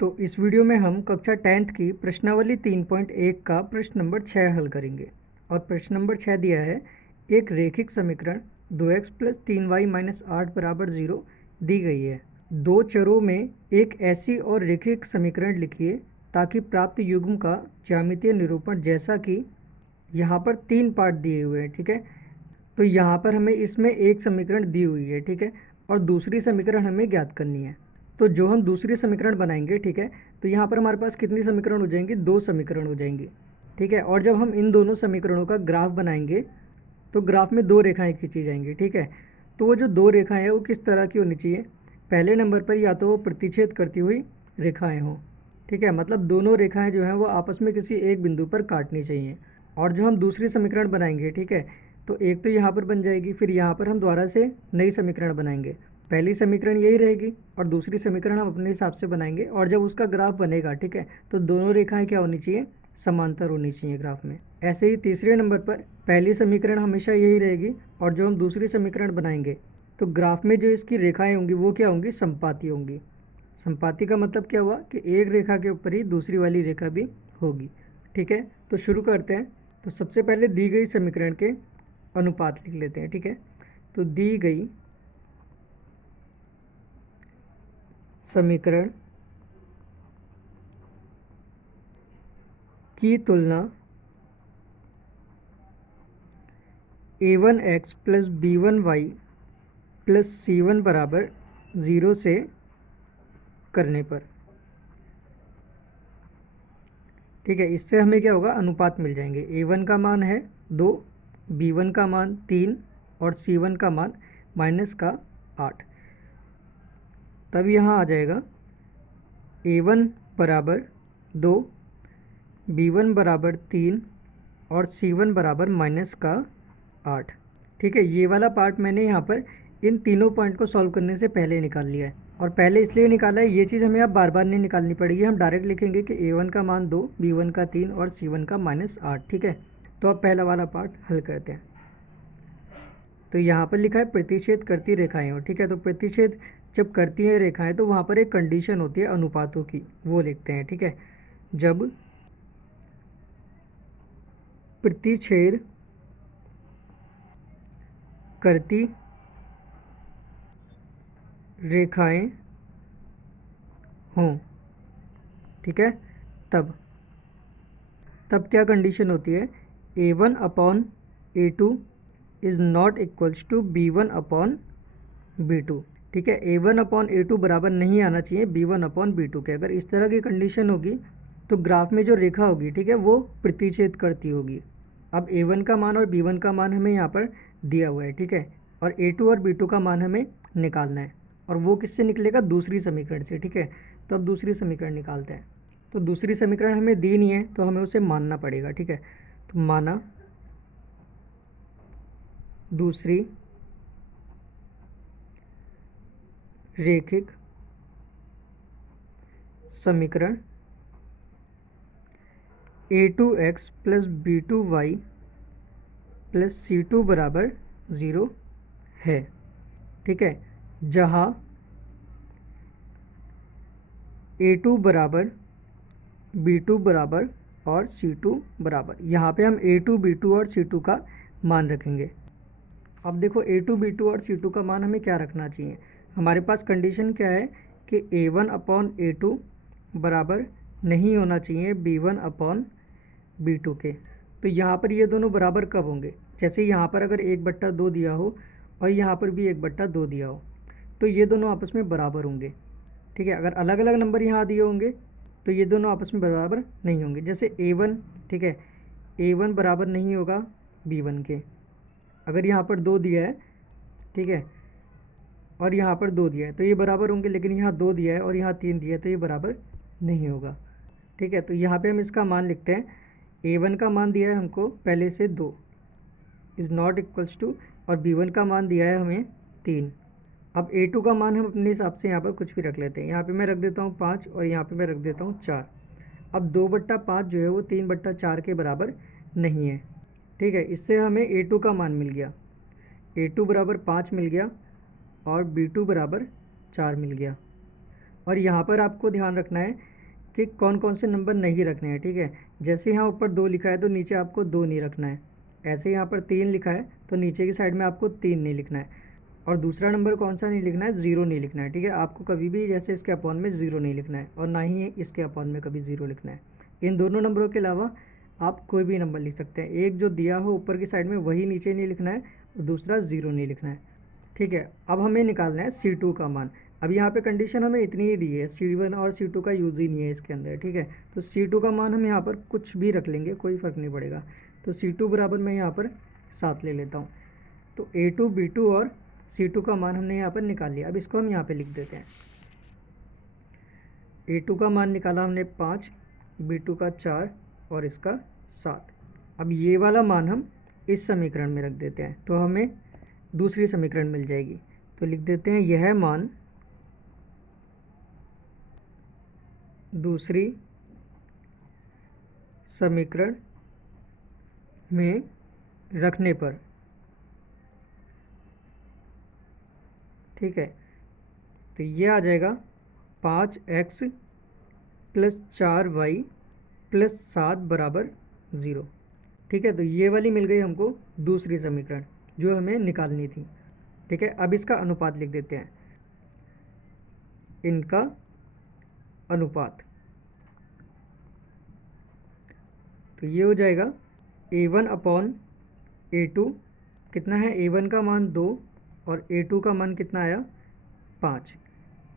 तो इस वीडियो में हम कक्षा 10th की प्रश्नावली 3.1 का प्रश्न नंबर 6 हल करेंगे। और प्रश्न नंबर 6 दिया है, एक रेखिक समीकरण 2x + 3y - 8 = 0 दी गई है। दो चरों में एक ऐसी और रेखिक समीकरण लिखिए ताकि प्राप्त युग्म का ज्यामितीय निरूपण, जैसा कि यहाँ पर 3 पार्ट दिए हुए हैं। ठीक है, तो यहाँ पर हमें इसमें एक समीकरण दी हुई है, ठीक है, और दूसरी समीकरण हमें ज्ञात करनी है। तो जो हम दूसरी समीकरण बनाएंगे, ठीक है, तो यहाँ पर हमारे पास कितनी समीकरण हो जाएंगी? 2 समीकरण हो जाएंगी। ठीक है, और जब हम इन दोनों समीकरणों का ग्राफ बनाएंगे तो ग्राफ में 2 रेखाएं खींची जाएंगी। ठीक है, तो वो जो 2 रेखाएं हैं वो किस तरह की होनी चाहिए? पहले नंबर पर या तो वो प्रतिच्छेद करती हुई रेखाएं हों। ठीक है, मतलब दोनों रेखाएं जो हैं वो आपस में किसी एक बिंदु पर काटनी चाहिए। और जो हम दूसरी समीकरण बनाएंगे, ठीक है, तो एक तो यहाँ पर बन जाएगी, फिर यहाँ पर हम दोबारा से नई समीकरण बनाएंगे। पहली समीकरण यही रहेगी और दूसरी समीकरण हम अपने हिसाब से बनाएंगे। और जब उसका ग्राफ बनेगा, ठीक है, तो दोनों रेखाएं क्या होनी चाहिए? समांतर होनी चाहिए ग्राफ में। ऐसे ही तीसरे नंबर पर पहली समीकरण हमेशा यही रहेगी और जो हम दूसरी समीकरण बनाएंगे तो ग्राफ में जो इसकी रेखाएं होंगी वो क्या होंगी? संपाती होंगी। संपाती का मतलब क्या हुआ कि एक रेखा के ऊपर ही दूसरी वाली रेखा भी होगी। ठीक है, तो शुरू करते हैं। तो सबसे पहले दी गई समीकरण के अनुपात लिख लेते हैं। ठीक है, तो दी गई समीकरण की तुलना a1x + b1y + c1 = 0 से करने पर, ठीक है, इससे हमें क्या होगा? अनुपात मिल जाएंगे। a1 का मान है 2, b1 का मान 3 और c1 का मान -8। तब यहाँ आ जाएगा a1 = 2, b1 = 3 और c1 = -8। ठीक है, ये वाला पार्ट मैंने यहाँ पर इन तीनों पॉइंट को सॉल्व करने से पहले निकाल लिया है। और पहले इसलिए निकाला है, ये चीज़ हमें अब बार बार नहीं निकालनी पड़ेगी। हम डायरेक्ट लिखेंगे कि a1 का मान 2, b1 का 3 और c1 का -8। ठीक है, तो अब पहला वाला पार्ट हल करते हैं। तो यहाँ पर लिखा है प्रतिच्छेद करती रेखाएं हो। ठीक है, तो प्रतिच्छेद जब करती हैं रेखाएं तो वहाँ पर एक कंडीशन होती है अनुपातों की, वो लिखते हैं। ठीक है, जब प्रतिच्छेद करती रेखाएं हों, ठीक है, तब क्या कंडीशन होती है? a1/a2 is not equals to b1/b2। ठीक है, a1/a2 बराबर नहीं आना चाहिए b1/b2 के। अगर इस तरह की कंडीशन होगी तो ग्राफ में जो रेखा होगी, ठीक है, वो प्रतिच्छेद करती होगी। अब a1 का मान और b1 का मान हमें यहाँ पर दिया हुआ है। ठीक है, और a2 और b2 का मान हमें निकालना है और वो किससे निकलेगा? दूसरी समीकरण से। ठीक है, तो अब दूसरी समीकरण निकालते हैं। तो दूसरी समीकरण हमें दी नहीं है तो हमें उसे मानना पड़ेगा। ठीक है, तो माना दूसरी रेखिक समीकरण a2x + b2y + c2 = 0 है। ठीक है, जहाँ a2 बराबर, b2 बराबर और c2 बराबर, यहाँ पे हम a2, b2 और c2 का मान रखेंगे। अब देखो a2, b2 और c2 का मान हमें क्या रखना चाहिए? हमारे पास कंडीशन क्या है कि a1/a2 बराबर नहीं होना चाहिए b1/b2 के। तो यहाँ पर ये दोनों बराबर कब होंगे? जैसे यहाँ पर अगर 1/2 दिया हो और यहाँ पर भी 1/2 दिया हो तो ये दोनों आपस में बराबर होंगे। ठीक है, अगर अलग अलग नंबर यहाँ दिए होंगे तो ये दोनों आपस में बराबर नहीं होंगे। जैसे a1, ठीक है, a1 बराबर नहीं होगा b1 के। अगर यहाँ पर 2 दिया है, ठीक है, और यहाँ पर 2 दिया है तो ये बराबर होंगे, लेकिन यहाँ 2 दिया है और यहाँ 3 दिया है तो ये बराबर नहीं होगा। ठीक है, तो यहाँ पे हम इसका मान लिखते हैं। a1 का मान दिया है हमको पहले से 2 इज़ नॉट इक्वल्स टू, और b1 का मान दिया है हमें 3। अब a2 का मान हम अपने हिसाब से यहाँ पर कुछ भी रख लेते हैं। यहाँ पे मैं रख देता हूँ 5 और यहाँ पे मैं रख देता हूँ 4। अब 2/5 जो है वो 3/4 के बराबर नहीं है। ठीक है, इससे हमें a2 का मान मिल गया, a2 बराबर 5 मिल गया और b2 बराबर 4 मिल गया। और यहाँ पर आपको ध्यान रखना है कि कौन कौन से नंबर नहीं रखने हैं, ठीक है। जैसे यहाँ ऊपर 2 लिखा है तो नीचे आपको 2 नहीं रखना है। ऐसे यहाँ पर 3 लिखा है तो नीचे की साइड में आपको 3 नहीं लिखना है। और दूसरा नंबर कौन सा नहीं लिखना है, 0 नहीं लिखना है, ठीक है। आपको कभी भी जैसे इसके अपॉन में 0 नहीं लिखना है और ना ही इसके अपॉन में कभी 0 लिखना है। इन दोनों नंबरों के अलावा आप कोई भी नंबर लिख सकते हैं। एक जो दिया हो ऊपर की साइड में वही नीचे नहीं लिखना है और दूसरा 0 नहीं लिखना है, ठीक है। अब हमें निकालना है C2 का मान। अब यहाँ पे कंडीशन हमें इतनी ही दी है, C1 और C2 का यूज़ ही नहीं है इसके अंदर, ठीक है। तो C2 का मान हम यहाँ पर कुछ भी रख लेंगे, कोई फ़र्क नहीं पड़ेगा। तो C2 बराबर मैं यहाँ पर 7 ले लेता हूँ। तो A2 B2 और C2 का मान हमने यहाँ पर निकाल लिया। अब इसको हम यहाँ पे लिख देते हैं। A2 का मान निकाला हमने 5, B2 का 4 और इसका 7। अब ये वाला मान हम इस समीकरण में रख देते हैं तो हमें दूसरी समीकरण मिल जाएगी। तो लिख देते हैं यह मान दूसरी समीकरण में रखने पर, ठीक है। तो ये आ जाएगा 5x + 4y + 7 बराबर 0, ठीक है। तो ये वाली मिल गई हमको दूसरी समीकरण जो हमें निकालनी थी, ठीक है। अब इसका अनुपात लिख देते हैं, इनका अनुपात। तो ये हो जाएगा A1/A2 कितना है, A1 का मान 2 और A2 का मान कितना आया 5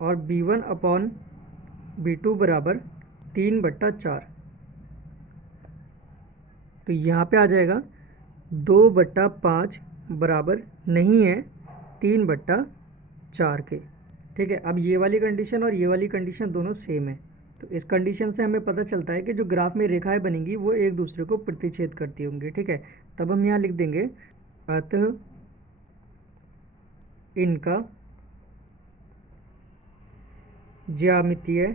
और B1/B2 बराबर 3/4। तो यहाँ पे आ जाएगा 2/5 बराबर नहीं है 3/4 के, ठीक है। अब ये वाली कंडीशन और ये वाली कंडीशन दोनों सेम है। तो इस कंडीशन से हमें पता चलता है कि जो ग्राफ में रेखाएं बनेंगी वो एक दूसरे को प्रतिच्छेद करती होंगी, ठीक है। तब हम यहाँ लिख देंगे अतः इनका ज्यामितीय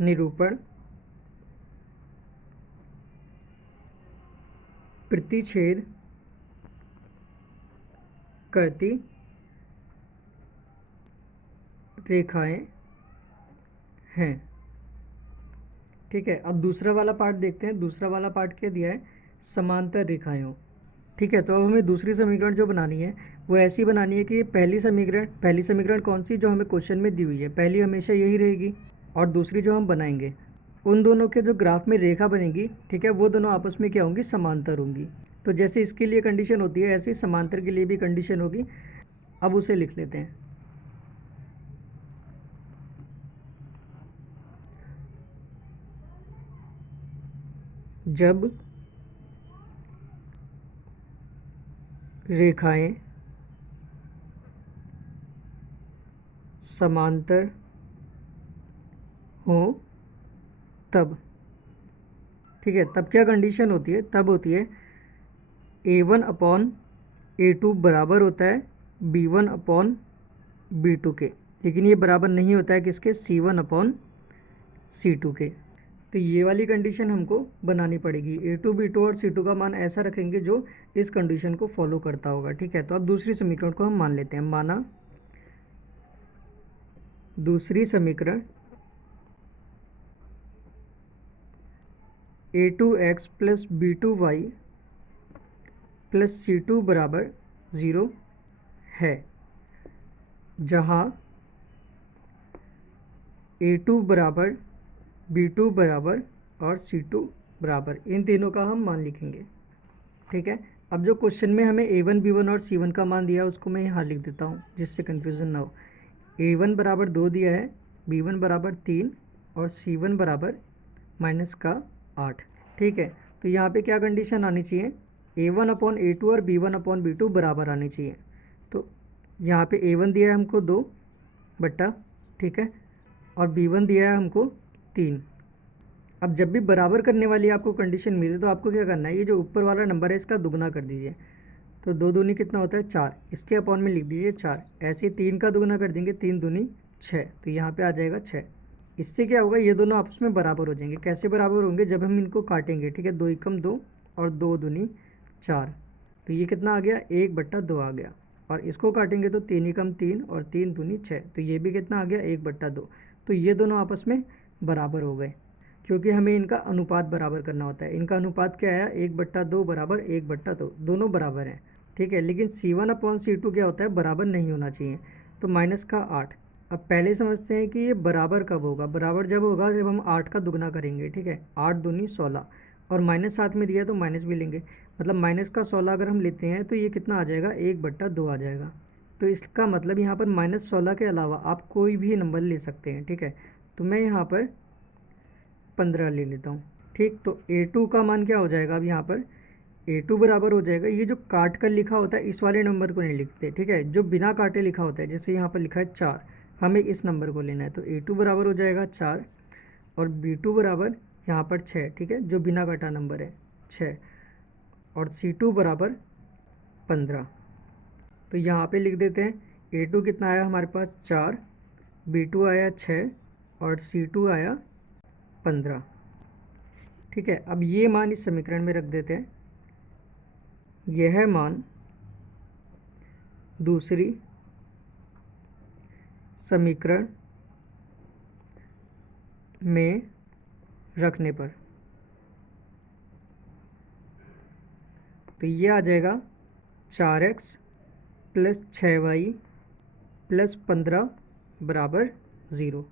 निरूपण प्रतिच्छेद करती रेखाएं हैं, ठीक है। अब दूसरा वाला पार्ट देखते हैं। दूसरा वाला पार्ट क्या दिया है, समांतर रेखाएं हो, ठीक है। तो अब हमें दूसरी समीकरण जो बनानी है वो ऐसी बनानी है कि पहली समीकरण कौन सी जो हमें क्वेश्चन में दी हुई है, पहली हमेशा यही रहेगी और दूसरी जो हम बनाएंगे उन दोनों के जो ग्राफ में रेखा बनेगी, ठीक है, वो दोनों आपस में क्या होंगी, समांतर होंगी। तो जैसे इसके लिए कंडीशन होती है ऐसे ही समांतर के लिए भी कंडीशन होगी। अब उसे लिख लेते हैं। जब रेखाएं समांतर हो तब, ठीक है। तब क्या कंडीशन होती है, तब होती है A1/A2 बराबर होता है B1/B2 के, लेकिन ये बराबर नहीं होता है किसके, C1/C2 के। तो ये वाली कंडीशन हमको बनानी पड़ेगी। A2 B2 और C2 का मान ऐसा रखेंगे जो इस कंडीशन को फॉलो करता होगा, ठीक है। तो अब दूसरी समीकरण को हम मान लेते हैं। माना दूसरी समीकरण A2x + B2y + C2 बराबर 0 है, जहाँ A2 बराबर B2 बराबर और C2 बराबर, इन तीनों का हम मान लिखेंगे, ठीक है। अब जो क्वेश्चन में हमें A1 B1 और C1 का मान दिया है उसको मैं यहाँ लिख देता हूँ जिससे कन्फ्यूज़न ना हो। A1 बराबर 2 दिया है, B1 बराबर 3 और C1 बराबर -8, ठीक है। तो यहाँ पे क्या कंडीशन आनी चाहिए, A1/A2 और B1/B2 बराबर आनी चाहिए। तो यहाँ पे A1 दिया है हमको 2 बट्टा, ठीक है, और B1 दिया है हमको 3। अब जब भी बराबर करने वाली आपको कंडीशन मिले तो आपको क्या करना है, ये जो ऊपर वाला नंबर है इसका दुगना कर दीजिए। तो 2 दूनी कितना होता है 4, इसके अपॉन में लिख दीजिए 4। ऐसे 3 का दुगना कर देंगे, 3 दूनी 6, तो यहाँ पे आ जाएगा 6। इससे क्या होगा, ये दोनों आपस में बराबर हो जाएंगे। कैसे बराबर होंगे, जब हम इनको काटेंगे, ठीक है। 2 × 2 और 2 दूनी 4, तो ये कितना आ गया, 1/2 आ गया। और इसको काटेंगे तो 3 एकम 3 और 3 दूनी 6, तो ये भी कितना आ गया 1/2। तो ये दोनों आपस में बराबर हो गए, क्योंकि हमें इनका अनुपात बराबर करना होता है। इनका अनुपात क्या आया 1/2 बराबर 1/2, दोनों बराबर हैं, ठीक है। लेकिन C1/C2 क्या होता है, बराबर नहीं होना चाहिए। तो माइनस का 8। अब पहले समझते हैं कि ये बराबर कब होगा। बराबर जब होगा जब हम 8 का दुगना करेंगे, ठीक है। 8 दूनी 16, और माइनस साथ में दिया तो माइनस भी लेंगे, मतलब माइनस का 16 अगर हम लेते हैं तो ये कितना आ जाएगा 1/2 आ जाएगा। तो इसका मतलब यहाँ पर -16 के अलावा आप कोई भी नंबर ले सकते हैं, ठीक है। तो मैं यहाँ पर 15 ले लेता हूँ, ठीक। तो A2 का मान क्या हो जाएगा, अब यहाँ पर A2 बराबर हो जाएगा, ये जो काट कर लिखा होता है इस वाले नंबर को नहीं लिखते, ठीक है। जो बिना काटे लिखा होता है, जैसे यहाँ पर लिखा है 4, हमें इस नंबर को लेना है। तो A2 बराबर हो जाएगा 4, और B2 बराबर यहाँ पर 6, ठीक है, जो बिना काटा नंबर है 6, और C2 बराबर 15। तो यहाँ पे लिख देते हैं A2 कितना आया हमारे पास 4, B2 आया 6, और C2 आया 15, ठीक है। अब ये मान इस समीकरण में रख देते हैं। यह मान दूसरी समीकरण में रखने पर तो ये आ जाएगा 4x + 6y + 15 बराबर 0,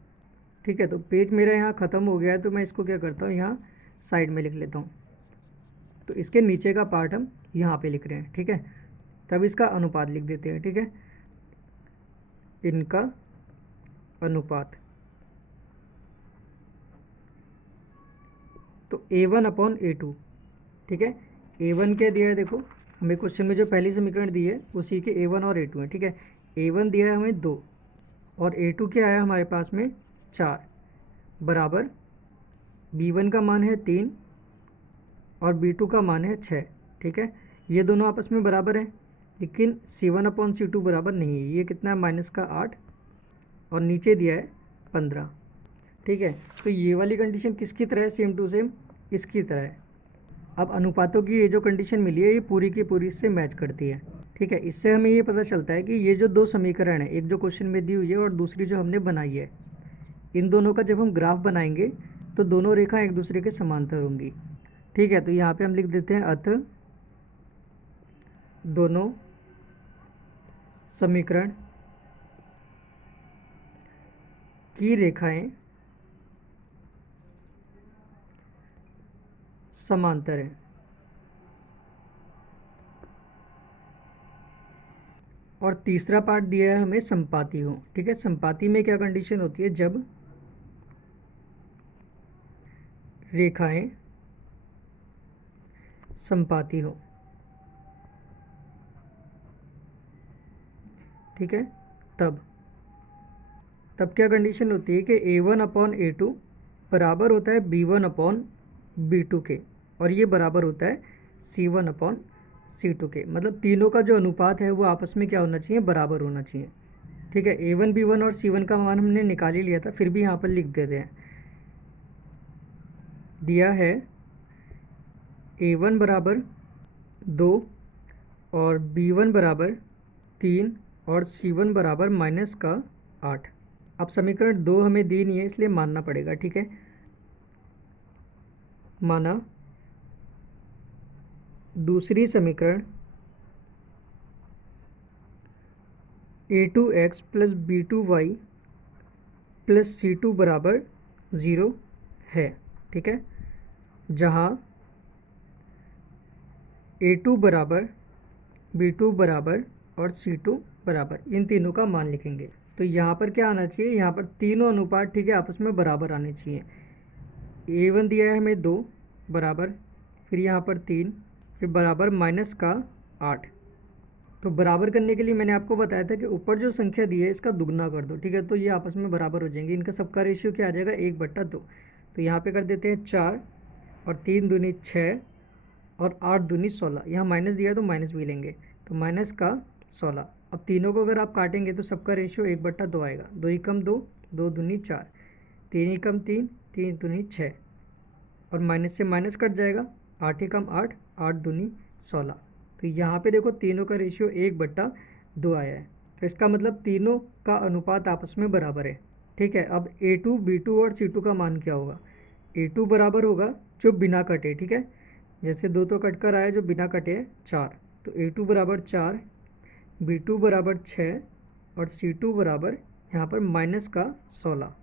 ठीक है। तो पेज मेरा यहाँ ख़त्म हो गया है, तो मैं इसको क्या करता हूँ, यहाँ साइड में लिख लेता हूँ। तो इसके नीचे का पार्ट हम यहाँ पे लिख रहे हैं, ठीक है। तब इसका अनुपात लिख देते हैं, ठीक है। इनका अनुपात, तो A1/A2, ठीक है। A1 क्या दिया है, देखो हमें क्वेश्चन में जो पहली समीकरण दी है उसी के A1 और A2 हैं, ठीक है। A1 दिया है हमें 2, और A2 क्या आया हमारे पास में 4, बराबर B1 का मान है 3 और B2 का मान है 6, ठीक है। ये दोनों आपस में बराबर हैं, लेकिन C1/C2 बराबर नहीं है। ये कितना है -8, और नीचे दिया है 15, ठीक है। तो ये वाली कंडीशन किसकी तरह है, सेम टू सेम इसकी तरह है। अब अनुपातों की ये जो कंडीशन मिली है ये पूरी की पूरी इससे मैच करती है, ठीक है। इससे हमें ये पता चलता है कि ये जो दो समीकरण है, एक जो क्वेश्चन में दी हुई है और दूसरी जो हमने बनाई है, इन दोनों का जब हम ग्राफ बनाएंगे तो दोनों रेखा एक दूसरे के समांतर होंगी, ठीक है। तो यहाँ पे हम लिख देते हैं अतः दोनों समीकरण की रेखाएं समांतर हैं। और तीसरा पार्ट दिया है हमें संपाती हो, ठीक है। संपाती में क्या कंडीशन होती है, जब रेखाएं संपाती हो, ठीक है। तब क्या कंडीशन होती है कि A1/A2 बराबर होता है B1/B2 के, और ये बराबर होता है C1/C2 के। मतलब तीनों का जो अनुपात है वो आपस में क्या होना चाहिए, बराबर होना चाहिए, ठीक है। A1 B1 और C1 का मान हमने निकाल ही लिया था, फिर भी यहाँ पर लिख देते हैं। दिया है A1 बराबर 2 और B1 बराबर 3 और C1 बराबर -8। अब समीकरण 2 हमें दी नहीं है इसलिए मानना पड़ेगा, ठीक है। माना दूसरी समीकरण A2x + B2y + C2 बराबर 0 है, ठीक है। जहाँ A2 बराबर B2 बराबर और C2 बराबर, इन तीनों का मान लिखेंगे। तो यहाँ पर क्या आना चाहिए, यहाँ पर तीनों अनुपात, ठीक है, आपस में बराबर आने चाहिए। A1 दिया है हमें 2 बराबर, फिर यहाँ पर 3, फिर बराबर -8। तो बराबर करने के लिए मैंने आपको बताया था कि ऊपर जो संख्या दी है इसका दुगना कर दो, ठीक है। तो ये आपस में बराबर हो जाएंगे, इनका सबका रेशियो क्या आ जाएगा 1/2। तो यहाँ पे कर देते हैं 4, और 3 दूनी 6, और 8 दूनी 16। यहाँ माइनस दिया है तो माइनस भी लेंगे, तो -16। अब तीनों को अगर आप काटेंगे तो सबका रेशियो 1/2 आएगा। 2 एकम 2, 2 दूनी 4, 3 एकम 3, 3 दूनी 6, और माइनस से माइनस कट जाएगा, 8 एकम 8, 8 दूनी 16। तो यहाँ पे देखो तीनों का रेशियो 1/2 2 आया है। तो इसका मतलब तीनों का अनुपात आपस में बराबर है। ठीक है, अब A2, B2 और C2 का मान क्या होगा? A2 बराबर होगा जो बिना कटे, ठीक है, जैसे 2 तो कट कर आया, जो बिना कटे है 4, तो A2 बराबर 4, B2 बराबर 6 और C2 बराबर यहाँ पर माइनस का 16,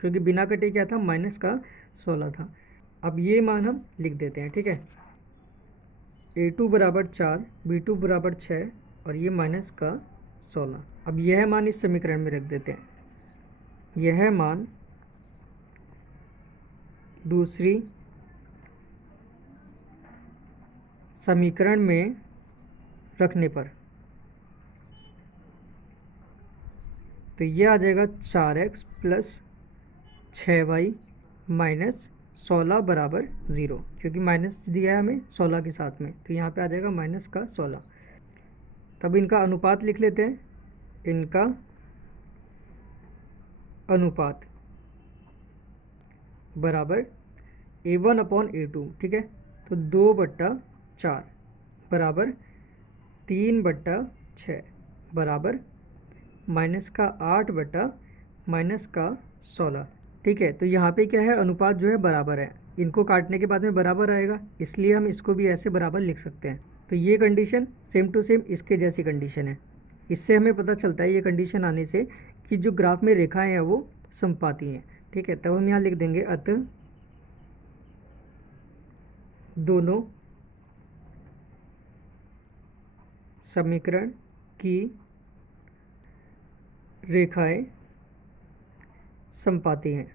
क्योंकि बिना कटे क्या था, माइनस का 16 था। अब ये मान हम लिख देते हैं, ठीक है, A2 बराबर 4, B2 बराबर 6 और ये माइनस का 16। अब यह मान इस समीकरण में रख देते हैं। यह मान दूसरी समीकरण में रखने पर तो ये आ जाएगा 4x प्लस 6y माइनस 16 बराबर 0, क्योंकि माइनस दिया है हमें 16 के साथ में, तो यहाँ पे आ जाएगा माइनस का 16। तब इनका अनुपात लिख लेते हैं। इनका अनुपात बराबर A1 अपॉन A2, ठीक है, तो 2/4 बराबर 3/6 बराबर माइनस का 8/-16। ठीक है, तो यहाँ पे क्या है, अनुपात जो है बराबर है, इनको काटने के बाद में बराबर आएगा, इसलिए हम इसको भी ऐसे बराबर लिख सकते हैं। तो ये कंडीशन सेम टू सेम इसके जैसी कंडीशन है। इससे हमें पता चलता है, ये कंडीशन आने से, कि जो ग्राफ में रेखाएं हैं वो समपाती हैं। ठीक है, तब हम यहाँ लिख देंगे अतः दोनों समीकरण की रेखाएं समपाती हैं।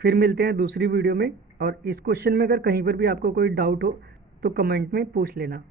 फिर मिलते हैं दूसरी वीडियो में, और इस क्वेश्चन में अगर कहीं पर भी आपको कोई डाउट हो तो कमेंट में पूछ लेना।